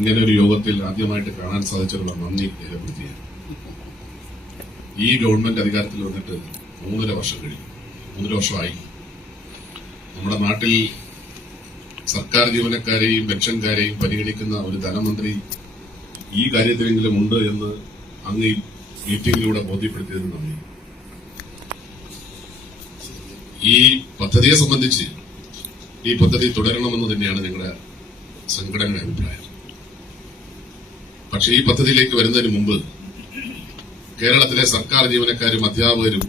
ഇങ്ങനെ ഒരു യോഗത്തിൽ ആദ്യമായിട്ട് കാണാൻ സാധിച്ചിട്ടുള്ള നന്ദി രേഖപ്പെടുത്തിയാണ്. ഈ ഗവൺമെന്റ് അധികാരത്തിൽ വന്നിട്ട് 3.5 വർഷം കഴിഞ്ഞു. 3.5 വർഷമായി. നമ്മുടെ നാട്ടിൽ സർക്കാർ ജീവനക്കാരെയും പെൻഷൻകാരെയും പരിഗണിക്കുന്ന ഒരു ധനമന്ത്രി ഈ കാര്യത്തിലെങ്കിലും ഉണ്ട് എന്ന് അങ്ങ് ഈ മീറ്റിംഗിലൂടെ ബോധ്യപ്പെടുത്തിയതിന് നന്ദി. ഈ പദ്ധതിയെ സംബന്ധിച്ച് ഈ പദ്ധതി തുടരണമെന്ന് തന്നെയാണ് ഞങ്ങളുടെ സംഘടനയുടെ അഭിപ്രായം. പക്ഷേ ഈ പദ്ധതിയിലേക്ക് വരുന്നതിന് മുമ്പ് കേരളത്തിലെ സർക്കാർ ജീവനക്കാരും അധ്യാപകരും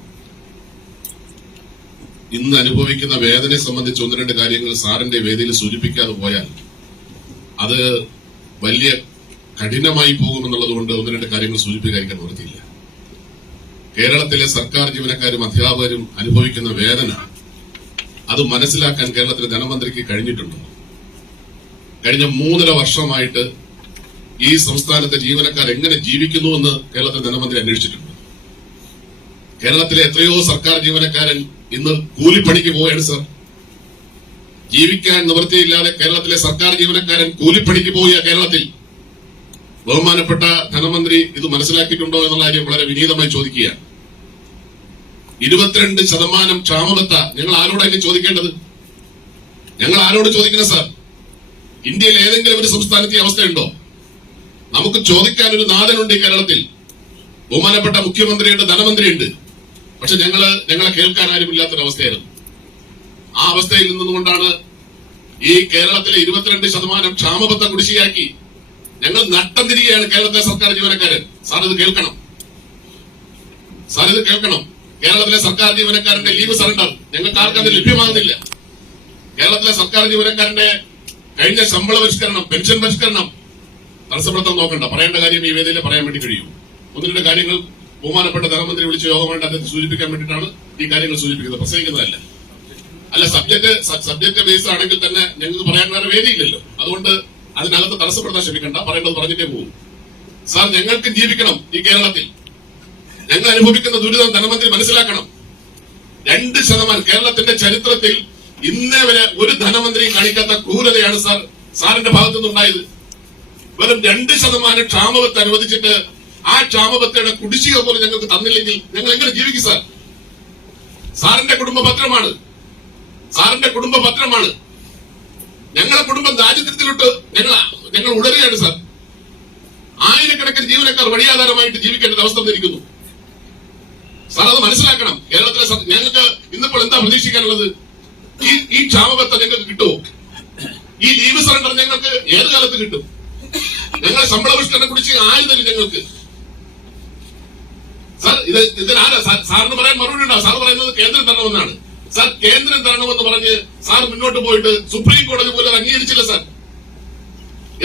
ഇന്ന് അനുഭവിക്കുന്ന വേദനയെ സംബന്ധിച്ച് 1-2 കാര്യങ്ങൾ സാറിന്റെ വേദിയിൽ സൂചിപ്പിക്കാതെ പോയാൽ അത് വലിയ കഠിനമായി പോകുമെന്നുള്ളത് കൊണ്ട് 1-2 കാര്യങ്ങൾ സൂചിപ്പിക്കാതിരിക്കാൻ നിവൃത്തിയില്ല. കേരളത്തിലെ സർക്കാർ ജീവനക്കാരും അധ്യാപകരും അനുഭവിക്കുന്ന വേദന അത് മനസ്സിലാക്കാൻ കേരളത്തിലെ ധനമന്ത്രിക്ക് കഴിഞ്ഞിട്ടുണ്ട്. കഴിഞ്ഞ 3.5 വർഷമായിട്ട് ഈ സംസ്ഥാനത്തെ ജീവനക്കാർ എങ്ങനെ ജീവിക്കുന്നുവെന്ന് കേരളത്തിലെ ധനമന്ത്രി അന്വേഷിച്ചിട്ടുണ്ട്. കേരളത്തിലെ എത്രയോ സർക്കാർ ജീവനക്കാരൻ ഇന്ന് കൂലിപ്പണിക്ക് പോവുകയാണ് സർ. ജീവിക്കാൻ നിവൃത്തിയില്ലാതെ കേരളത്തിലെ സർക്കാർ ജീവനക്കാരൻ കൂലിപ്പണിക്ക് പോവുക. കേരളത്തിൽ ബഹുമാനപ്പെട്ട ധനമന്ത്രി ഇത് മനസ്സിലാക്കിയിട്ടുണ്ടോ എന്നുള്ള കാര്യം വളരെ വിനീതമായി ചോദിക്കുക. 22% ക്ഷാമബത്ത ഞങ്ങൾ ആരോടാണ് ചോദിക്കേണ്ടത്? ഞങ്ങൾ ആരോട് ചോദിക്കണം സാർ? ഇന്ത്യയിൽ ഏതെങ്കിലും ഒരു സംസ്ഥാനത്തെ അവസ്ഥയുണ്ടോ? നമുക്ക് ചോദിക്കാനൊരു നാഥനുണ്ട് ഈ കേരളത്തിൽ. ബഹുമാനപ്പെട്ട മുഖ്യമന്ത്രിയുണ്ട്, ധനമന്ത്രിയുണ്ട്. പക്ഷെ ഞങ്ങളെ കേൾക്കാൻ ആരുമില്ലാത്തൊരവസ്ഥയായിരുന്നു. ആ അവസ്ഥയിൽ നിന്നുകൊണ്ടാണ് ഈ കേരളത്തിലെ 22% ക്ഷാമബത്ത കുടിശ്ശികയാക്കി ഞങ്ങൾ നട്ടം തിരികെയാണ് കേരളത്തിലെ സർക്കാർ ജീവനക്കാരൻ. സാർ ഇത് കേൾക്കണം, സാർ ഇത് കേൾക്കണം. കേരളത്തിലെ സർക്കാർ ജീവനക്കാരന്റെ ലീവ് സറണ്ടർ ഞങ്ങൾക്ക് ആർക്കത് ലഭ്യമാകുന്നില്ല. കേരളത്തിലെ സർക്കാർ ജീവനക്കാരന്റെ കഴിഞ്ഞ ശമ്പള പരിഷ്കരണം, പെൻഷൻ പരിഷ്കരണം തടസ്സപ്പെടുത്താൻ നോക്കണ്ട. പറയേണ്ട കാര്യം ഈ വേദിയിൽ പറയാൻ വേണ്ടി കഴിയും. 1-2 കാര്യങ്ങൾ ബഹുമാനപ്പെട്ട ധനമന്ത്രി വിളിച്ച യോഗമായിട്ട് അദ്ദേഹത്തെ സൂചിപ്പിക്കാൻ വേണ്ടിയിട്ടാണ് ഈ കാര്യങ്ങൾ സൂചിപ്പിക്കുന്നത്, പ്രസംഗിക്കുന്നതല്ല. അല്ല, സബ്ജക്ട് ബേസ് ആണെങ്കിൽ തന്നെ ഞങ്ങൾക്ക് പറയാൻ വേറെ വേദിയില്ലല്ലോ. അതുകൊണ്ട് അതിനകത്ത് തടസ്സപ്പെടുത്താൻ ശ്രമിക്കണ്ട. പറയേണ്ടത് പറഞ്ഞിട്ടേ പോകും. സാർ, ഞങ്ങൾക്ക് ജീവിക്കണം ഈ കേരളത്തിൽ. ഞങ്ങൾ അനുഭവിക്കുന്ന ദുരിതം ധനമന്ത്രി മനസ്സിലാക്കണം. 2% കേരളത്തിന്റെ ചരിത്രത്തിൽ ഇന്നേ വരെ ഒരു ധനമന്ത്രിയും കാണിക്കാത്ത ക്രൂരതയാണ് സാറിന്റെ ഭാഗത്തു നിന്നുണ്ടായത്. വെറും 2% ക്ഷാമബത്ത അനുവദിച്ചിട്ട് ആ ക്ഷാമബത്തയുടെ കുടിശ്ശിക പോലും ഞങ്ങൾക്ക് തന്നില്ലെങ്കിൽ ഞങ്ങൾ എങ്ങനെ ജീവിക്കും സാർ? സാറിന്റെ കുടുംബ പത്രമാണ്, സാറിന്റെ കുടുംബ പത്രമാണ്. ഞങ്ങളെ കുടുംബം ദാരിദ്ര്യത്തിലോട്ട് ഞങ്ങൾ ഉടരുകയാണ് സാർ. ആയിരക്കണക്കിന് ജീവനക്കാർ വഴിയാധാരമായിട്ട് ജീവിക്കേണ്ട അവസ്ഥ വന്നിരിക്കുന്നു. സാർ, അത് മനസ്സിലാക്കണം. കേരളത്തിലെ ഞങ്ങൾക്ക് ഇന്നിപ്പോൾ എന്താ പ്രതീക്ഷിക്കാനുള്ളത്? ഈ ക്ഷാമബത്ത ഞങ്ങൾക്ക് കിട്ടുമോ? ഈ ലീവ് സറണ്ടർ ഞങ്ങൾക്ക് ഏത് കാലത്ത് കിട്ടും? ഞങ്ങളെ ശമ്പള പരിഷ്കരണം കുറിച്ച് ആയുധം ഞങ്ങൾക്ക്. സാർ, ഇതിനാരാ സാറിന് പറയാൻ മറുപടി ഉണ്ടാവും. സാർ പറയുന്നത് കേന്ദ്രം തരണമെന്നാണ്. സാർ, കേന്ദ്രം തരണമെന്ന് പറഞ്ഞ് സാർ മുന്നോട്ട് പോയിട്ട് സുപ്രീം കോടതി പോലും അംഗീകരിച്ചില്ല സാർ.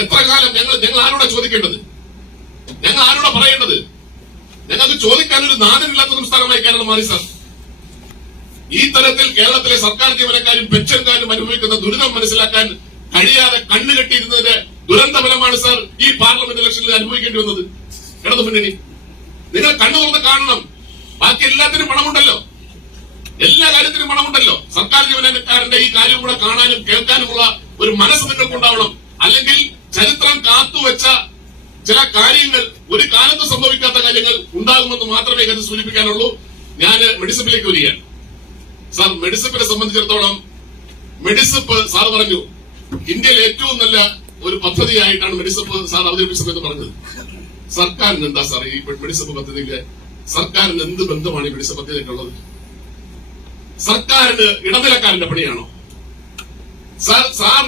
എത്ര കാലം ഞങ്ങൾ ആരോടാ ചോദിക്കേണ്ടത്? ഞങ്ങൾ ആരോടാ പറയേണ്ടത്? ഞങ്ങൾക്ക് ചോദിക്കാനൊരു നാഥനില്ലാത്ത സംസ്ഥാനമായി കേരളം മാറി സാർ. ഈ തരത്തിൽ കേരളത്തിലെ സർക്കാർ ജീവനക്കാരും പെൻഷൻകാരും അനുഭവിക്കുന്ന ദുരിതം മനസ്സിലാക്കാൻ കഴിയാതെ കണ്ണുകെട്ടിയിരുന്നതിന്റെ ദുരന്തഫലമാണ് സാർ ഈ പാർലമെന്റ് ഇലക്ഷനിൽ അനുഭവിക്കേണ്ടി വന്നത്. ഇടതു മുന്നണി, നിങ്ങൾ കണ്ണു തുറന്ന് കാണണം. ബാക്കി എല്ലാത്തിനും പണമുണ്ടല്ലോ, എല്ലാ കാര്യത്തിനും പണമുണ്ടല്ലോ. സർക്കാർ ജീവനക്കാരന്റെ ഈ കാര്യം കൂടെ കാണാനും കേൾക്കാനുമുള്ള ഒരു മനസ്സ് നിങ്ങൾക്കുണ്ടാവണം. അല്ലെങ്കിൽ ചരിത്രം കാത്തുവെച്ച ചില കാര്യങ്ങൾ, ഒരു കാലത്ത് സംഭവിക്കാത്ത കാര്യങ്ങൾ ഉണ്ടാകുമെന്ന് മാത്രമേ ഇത് സൂചിപ്പിക്കാനുള്ളൂ. ഞാൻ മെഡിസിപ്പിലേക്ക് വരികയാണ്. സാർ, മെഡിസിപ്പിനെ സംബന്ധിച്ചിടത്തോളം മെഡിസിപ്പ് സാർ പറഞ്ഞു ഇന്ത്യയിൽ ഏറ്റവും നല്ല ഒരു പദ്ധതിയായിട്ടാണ് മെഡിസിപ്പ് സാർ അവതരിപ്പിച്ചതെന്ന് പറഞ്ഞത്. സർക്കാരിന് എന്താ സാർ ഈ മെഡിസിപ്പ് പദ്ധതിക്ക്? സർക്കാരിന് എന്ത് ബന്ധമാണ് ഈ മെഡിസിപ്പ് പദ്ധതിയിലേക്കുള്ളത്? സർക്കാരിന് ഇടനിലക്കാരന്റെ പണിയാണോ? സാർ,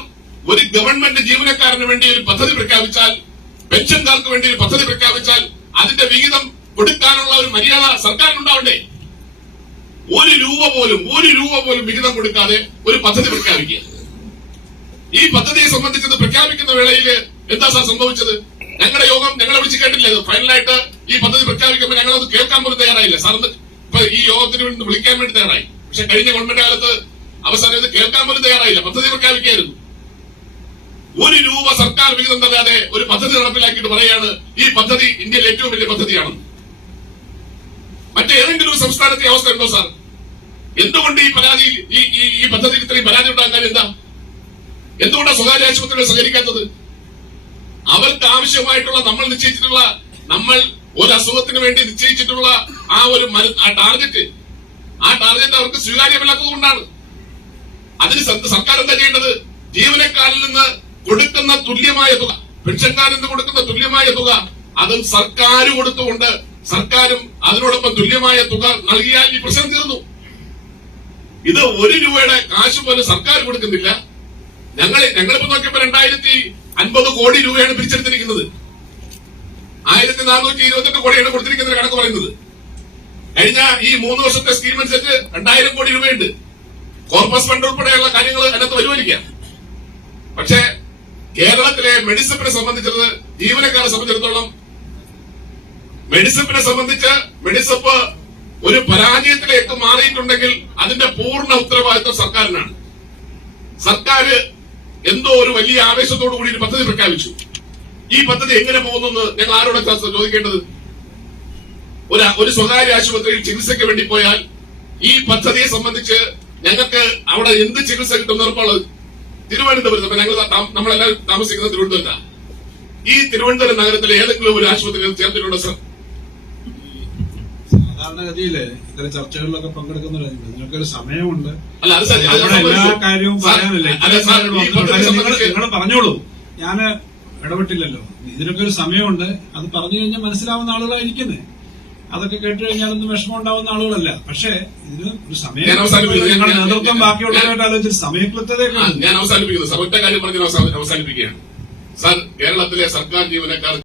ഒരു ഗവൺമെന്റ് ജീവനക്കാരന് വേണ്ടി ഒരു പദ്ധതി പ്രഖ്യാപിച്ചാൽ, പെൻഷൻകാർക്ക് വേണ്ടി ഒരു പദ്ധതി പ്രഖ്യാപിച്ചാൽ അതിന്റെ വിഹിതം കൊടുക്കാനുള്ള ഒരു മര്യാദ സർക്കാരിനുണ്ടാവണ്ടേ? 1 രൂപ പോലും വിഹിതം കൊടുക്കാതെ ഒരു പദ്ധതി പ്രഖ്യാപിക്കുക. ഈ പദ്ധതിയെ സംബന്ധിച്ചത് പ്രഖ്യാപിക്കുന്ന വേളയിൽ എന്താ സാർ സംഭവിച്ചത്? ഞങ്ങളുടെ യോഗം ഞങ്ങളെ വിളിച്ച് കേട്ടില്ലേ? ഫൈനലായിട്ട് ഈ പദ്ധതി പ്രഖ്യാപിക്കുമ്പോൾ ഞങ്ങളത് കേൾക്കാൻ പോലും തയ്യാറായില്ല. സാർ ഇപ്പൊ ഈ യോഗത്തിന് വേണ്ടി വിളിക്കാൻ വേണ്ടി തയ്യാറായി. പക്ഷെ കഴിഞ്ഞ ഗവൺമെന്റ് കാലത്ത് അവസാനം ഇത് കേൾക്കാൻ പോലും തയ്യാറായില്ല. പദ്ധതി പ്രഖ്യാപിക്കായിരുന്നു. 1 രൂപ സർക്കാർ വിഹിതം തരാതെ ഒരു പദ്ധതി നടപ്പിലാക്കിയിട്ട് പറയാണ് ഈ പദ്ധതി ഇന്ത്യയിൽ ഏറ്റവും വലിയ പദ്ധതിയാണെന്ന്. മറ്റേതെങ്കിലും ഒരു സംസ്ഥാനത്തെ അവസ്ഥ ഉണ്ടോ സാർ? എന്തുകൊണ്ട് ഈ പരാതി ഈ പദ്ധതിയിൽ ഇത്രയും പരാതി ഉണ്ടാകാൻ എന്താ? എന്തുകൊണ്ടാണ് സ്വകാര്യ ആശുപത്രികൾ സഹകരിക്കാത്തത്? അവർക്ക് ആവശ്യമായിട്ടുള്ള നമ്മൾ നിശ്ചയിച്ചിട്ടുള്ള നമ്മൾ ഒരു അസുഖത്തിന് വേണ്ടി നിശ്ചയിച്ചിട്ടുള്ള ആ ഒരു ടാർഗറ്റ് അവർക്ക് സ്വീകാര്യമല്ലാത്തത് കൊണ്ടാണ്. അതിന് സർക്കാർ എന്താ ചെയ്യേണ്ടത്? ജീവനക്കാരിൽ നിന്ന് കൊടുക്കുന്ന തുല്യമായ തുക, പെൻഷൻകാരിൽ നിന്ന് കൊടുക്കുന്ന തുല്യമായ തുക അതും സർക്കാർ കൊടുത്തുകൊണ്ട് സർക്കാരും അതിനോടൊപ്പം തുല്യമായ തുക നൽകിയാൽ ഈ പ്രശ്നം തീർന്നു. ഇത് 1 രൂപയുടെ കാശ് പോലും സർക്കാർ കൊടുക്കുന്നില്ല. ഞങ്ങളിപ്പോ നോക്കിയപ്പോ 2050 കോടി രൂപയാണ് പിരിച്ചെടുത്തിരിക്കുന്നത്. 1428 കോടിയാണ് കൊടുത്തിരിക്കുന്ന കണക്ക് പറയുന്നത്. കഴിഞ്ഞ ഈ 3 വർഷത്തെ സ്കീം അനുസരിച്ച് 2000 കോടി രൂപയുണ്ട്. കോർപ്പസ് ഫണ്ട് ഉൾപ്പെടെയുള്ള കാര്യങ്ങൾ അതിനകത്ത് വരുമായിരിക്കാം. പക്ഷേ കേരളത്തിലെ മെഡിസിപ്പിനെ സംബന്ധിച്ചത്, ജീവനക്കാരെ സംബന്ധിച്ചിടത്തോളം മെഡിസിപ്പ് ഒരു പരാജയത്തിലേക്ക് മാറിയിട്ടുണ്ടെങ്കിൽ അതിന്റെ പൂർണ്ണ ഉത്തരവാദിത്വം സർക്കാരിനാണ്. സർക്കാർ എന്തോ ഒരു വലിയ ആവേശത്തോടു കൂടി ഒരു പദ്ധതി പ്രഖ്യാപിച്ചു. ഈ പദ്ധതി എങ്ങനെ പോകുന്നു ഞങ്ങൾ ആരോടെ ചോദിക്കേണ്ടത്? ഒരു സ്വകാര്യ ആശുപത്രിയിൽ ചികിത്സയ്ക്ക് വേണ്ടി പോയാൽ ഈ പദ്ധതിയെ സംബന്ധിച്ച് ഞങ്ങൾക്ക് അവിടെ എന്ത് ചികിത്സ കിട്ടുന്ന ഉറപ്പുള്ളത്? തിരുവനന്തപുരത്ത് നമ്മളെല്ലാം താമസിക്കുന്നത് തിരുവനന്തപുരത്താണ്. ഈ തിരുവനന്തപുരം നഗരത്തിലെ ഏതെങ്കിലും ഒരു ആശുപത്രിയിൽ ചേർത്തിട്ടുണ്ടോ സർ? സാധാരണഗതിയില് ഇത്തരം ചർച്ചകളിലൊക്കെ പങ്കെടുക്കുന്നില്ല. നിങ്ങൾക്കൊരു സമയമുണ്ട്, അല്ല അത് എല്ലാ കാര്യവും പറയാനല്ലേ. നിങ്ങൾ പറഞ്ഞോളൂ, ഞാന് ഇടപെട്ടില്ലല്ലോ. ഇതിനൊക്കെ ഒരു സമയമുണ്ട്. അത് പറഞ്ഞു കഴിഞ്ഞാൽ മനസ്സിലാവുന്ന ആളുകളായിരിക്കുന്നേ. അതൊക്കെ കേട്ട് കഴിഞ്ഞാലൊന്നും വിഷമം ഉണ്ടാവുന്ന ആളുകളല്ല. പക്ഷേ ഇതിന് ഒരു സമയം, ഞങ്ങളുടെ നേതൃത്വം ബാക്കിയുള്ളവരായിട്ട് ആലോചിച്ച് സമയക്ലിപ്തതയൊക്കെ ഞാൻ അവസാനിപ്പിക്കുന്നു. ഒറ്റ കാര്യം പറഞ്ഞ് അവസാനിപ്പിക്കുകയാണ്. സാർ, കേരളത്തിലെ സർക്കാർ ജീവനക്കാർ